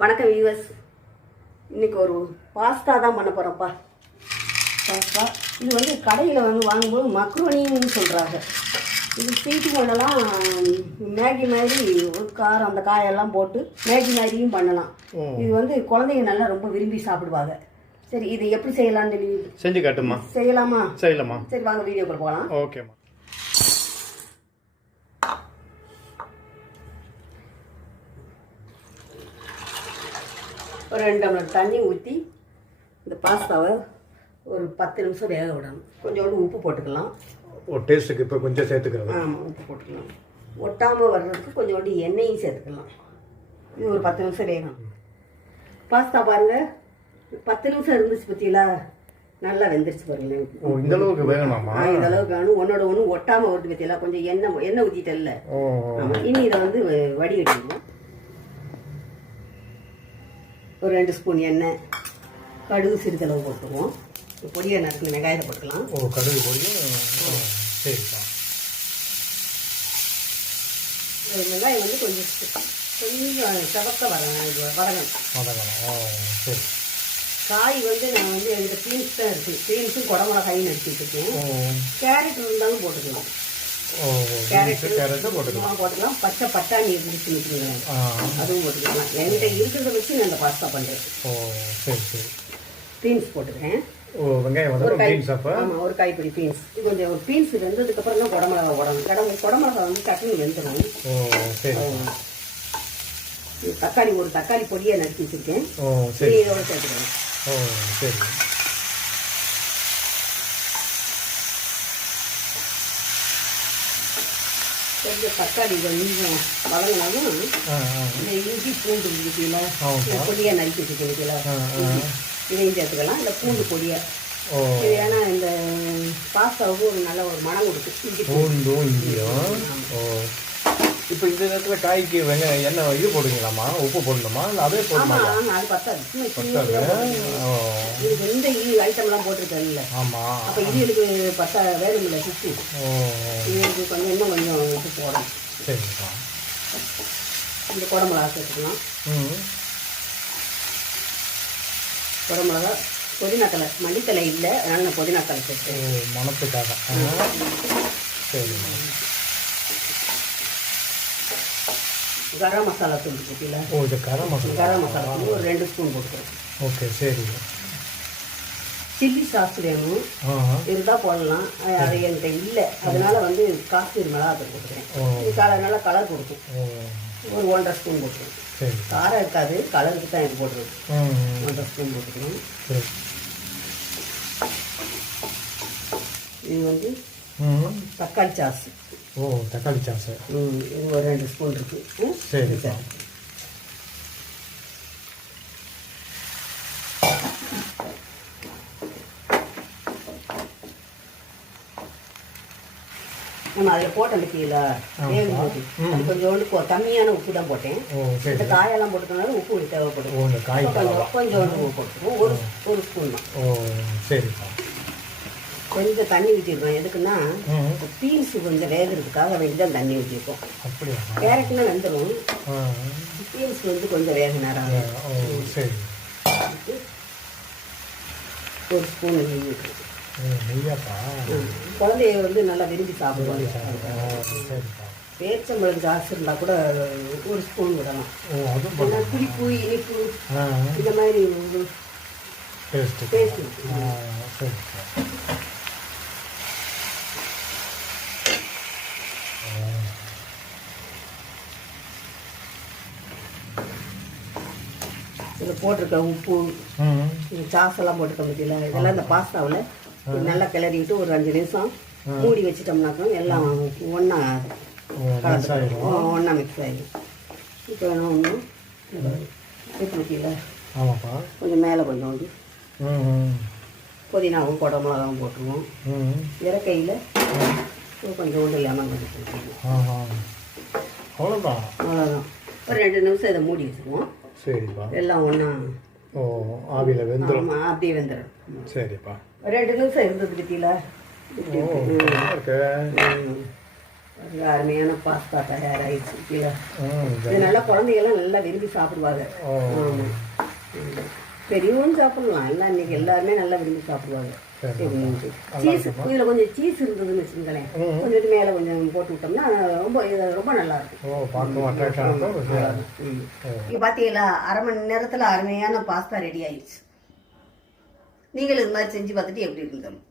வணக்கம் வியூவர்ஸ். இன்னைக்கு ஒரு பாஸ்தா தான் பண்ண போகிறோம்ப்பா. பாஸ்தா இது வந்து கடையில் வாங்கும்போது மக்ரோனின்னு சொல்கிறாங்க. இது ஸ்வீட்டு பண்ணலாம், மேகி மாதிரி ஒரு காரம் அந்த காயெல்லாம் போட்டு மேகி மாதிரியும் பண்ணலாம். இது குழந்தைங்க நல்லா ரொம்ப விரும்பி சாப்பிடுவாங்க. சரி, இது எப்படி செய்யலாம்னு சொல்லி செஞ்சு காட்டுமா? செய்யலாமா? செய்யலாமா. சரி, வாங்க வீடியோக்குள்ள போகலாம். ஓகேம்மா. ஒரு 2 டம்ளர் தண்ணி ஊற்றி இந்த பாஸ்தாவை ஒரு 10 நிமிஷம் வேக விடணும். கொஞ்சோண்டு உப்பு போட்டுக்கலாம். டேஸ்ட்டுக்கு இப்போ கொஞ்சம் சேர்த்துக்கலாம். ஆமாம், உப்பு போட்டுக்கலாம். ஒட்டாமல் வர்றதுக்கு கொஞ்சோண்டு எண்ணெயும் சேர்த்துக்கலாம். இது ஒரு 10 நிமிஷம் வேகணும். பாஸ்தா பாருங்கள், 10 நிமிஷம் இருந்துச்சு பற்றிங்களா, நல்லா வெந்துருச்சு பாருங்க. இந்த அளவுக்கு வேகணுமா? இந்த அளவுக்கு வேணும். ஒன்னோட ஒன்று ஒட்டாமல் வருது பற்றியெல்லாம். கொஞ்சம் எண்ணெய் ஊற்றிட்டல. ஆமாம். இனி இதை வடிகட்டிடுவோம். ஒரு 2 ஸ்பூன் எண்ணெய், கடுகு சிறிதளவு போட்டுருவோம். பொடியை நறுக்கின வெங்காயத்தை போட்டுக்கலாம். கடுகு பொடியும். சரிப்பா. வெங்காயம் கொஞ்சம் செவக்க வதங்கணும். சரி. காய் நான் என்கிட்ட பீன்ஸ் தான் இருக்குது. பீன்ஸும் குடமிளகாயும் நடிச்சுட்டு இருக்கேன். கேரட் இருந்தாலும் போட்டுக்கலாம். கேரட்டு போட்டுக்கலாம். பச்சை பட்டாணி இருந்துச்சு நிற்கிறேன், அதுவும் போட்டுக்கலாம். என்கிட்ட இருக்கிறத வச்சு நான் இந்த பாஸ்தா பண்ணுறேன். சரி சரி. பீன்ஸ் போட்டுக்கிறேன். ஆமாம், ஒரு கைப்பிடி பீன்ஸ். இது கொஞ்சம் ஒரு பீன்ஸ் வெந்ததுக்கப்புறம் தான் குடமிளகா போடணும். குடமிளகா டக்குன்னு வெந்துடும். தக்காளி, ஒரு தக்காளி பொடியை நறுக்கி வச்சுருக்கேன். இதோட சேர்த்துக்கிறேன். சரி. கொஞ்சம் தக்காளி கொஞ்சம் வதங்கினாலும் இந்த இஞ்சி பூண்டு இருக்குல்ல, பொடியாக நறுக்கி வச்சுருக்கீங்களா, இதையும் சேர்த்துக்கலாம். இல்லை பூண்டு பொடியாக. இது ஏன்னா இந்த பாஸ்தாவுக்கு ஒரு நல்ல ஒரு மனம் கொடுக்கும். இஞ்சி பூண்டும் இஞ்சியும். இப்போ இந்த நேரத்தில் காய்க்கு எண்ணெய் இது போடுங்களாம்மா? உப்பு போடணுமா? இல்லை அதே போடணுமா? அது பத்தாது. இது இந்த ஐட்டம்லாம் போட்டிருக்கேன்ல. ஆமாம். அப்போ இதுகளுக்கு வேணுமில்ல சுற்றி. இதுக்கு கொஞ்சம் இன்னும் கொஞ்சம் உப்பு போடணும். சரிப்பா. இந்த குடமிளகா சேர்த்துக்கலாம். குடமிளகா, புதினாத்தலை, மல்லித்தலை இல்லை, அதனால நான் புதினாத்தலை சேர்த்தேன் மணத்துக்காக. சரி. கரம் மசாலா தூள் இருக்குல்ல. இது கரம் மசாலா தூள் ஒரு 2 ஸ்பூன் போட்டுக்கிறேன். ஓகே, சரி. சில்லி சாஸ் வேணும் இருந்தால் போடலாம். அது என்கிட்ட இல்லை, அதனால காஷ்மீர் மிளகாத்தூள் போட்டுக்கிறேன். இது நல்லா கலர் கொடுக்கும். ஒரு 1.5 ஸ்பூன் போட்டுக்கிறேன். காரம் இருக்காது, கலருக்கு தான் இது போட்டுருது. 1.5 ஸ்பூன் போட்டுக்கணும். இது தக்காளி சாஸ். தக்காளி சாஸ். இது ஒரு 2 ஸ்பூன் இருக்கு. சரி சார். நம்ம அதில் போட்டோம் கீழே வேகும்போது கொஞ்சோண்டு கம்மியான உப்பு தான் போட்டேன். இந்த காயெல்லாம் போட்டுக்கனால உப்பு தேவைப்படும். கொஞ்சோண்டு உப்பு போட்டுருவோம். ஒரு ஸ்பூன் தான். சரிப்பா. கொஞ்சம் தண்ணி ஊற்றிருக்கோம். எதுக்குன்னா பீன்ஸ் கொஞ்சம் வேகிறதுக்காக வேண்டிதான் தண்ணி ஊற்றிருக்கோம். கேரட்னா வெந்துடும். பீன்ஸ் கொஞ்சம் வேக நேரம். ஒரு ஸ்பூன் நெய் ஊற்றுவோம். குழந்தைய நல்லா விரும்பி சாப்பிடுவாங்க. பேச்சம்பழம் ஜாஸ்தி இருந்தால் கூட ஒரு ஸ்பூன் விடலாம். ஏன்னா புளிப்பு, இனிப்பு இந்த மாதிரி டேஸ்ட் இருக்கு. இதில் போட்டிருக்க உப்பு, சாஸெல்லாம் போட்டிருக்க பற்றியில இதெல்லாம் இந்த பாஸ்தாவில் நல்லா கிளறிவிட்டு ஒரு 5 நிமிஷம் மூடி வச்சிட்டோம்னாக்கா எல்லாம் ஒன்றா கலந்துடும், ஒன்றா மிக்ஸ் ஆகிடும். இப்போ வேணும் ஒன்றும் பற்றியில கொஞ்சம் மேலே கொஞ்சோண்டு புதினாவும் குடமிளகாவும் போட்டுருவோம். இறக்கையில் கொஞ்சோண்டு லெமன் கொஞ்சம் போட்டுருவோம். அவ்வளோதான். ஒரு 2 நிமிஷம் இதை மூடி வச்சுருவோம். சரிப்பா. எல்லாம் ஒன்றா ஆவியில் வெந்துடும். அப்படியே வெந்துடும். சரிப்பா. 2 நிமிஷம் இருந்தது பற்றியில ஒரு அருமையான பாஸ்தா தயாராகிடுச்சு கீழே. ம் இது நல்லா குழந்தைகள்லாம் நல்லா விரும்பி சாப்பிடுவாங்க. ஓ ஆமாம், பெரியவங்களும் சாப்பிடலாம். எல்லாம் இன்னைக்கு எல்லாருமே நல்லா விரும்பி சாப்பிடுவாங்க. சீஸ் இதில் கொஞ்சம் சீஸ் இருந்ததுன்னு வச்சுங்களேன், கொஞ்சம் மேலே கொஞ்சம் போட்டு விட்டோம்னா ரொம்ப இது ரொம்ப நல்லா இருக்கும். ஓ பார்க்கவும் அட்ராக்ஷனாக இருக்கும். இங்கே பார்த்தீங்களா, அரை மணி நேரத்தில் அருமையான பாஸ்தா ரெடி ஆயிடுச்சு. நீங்களும் இது மாதிரி செஞ்சு பார்த்துட்டு எப்படி இருந்தாலும்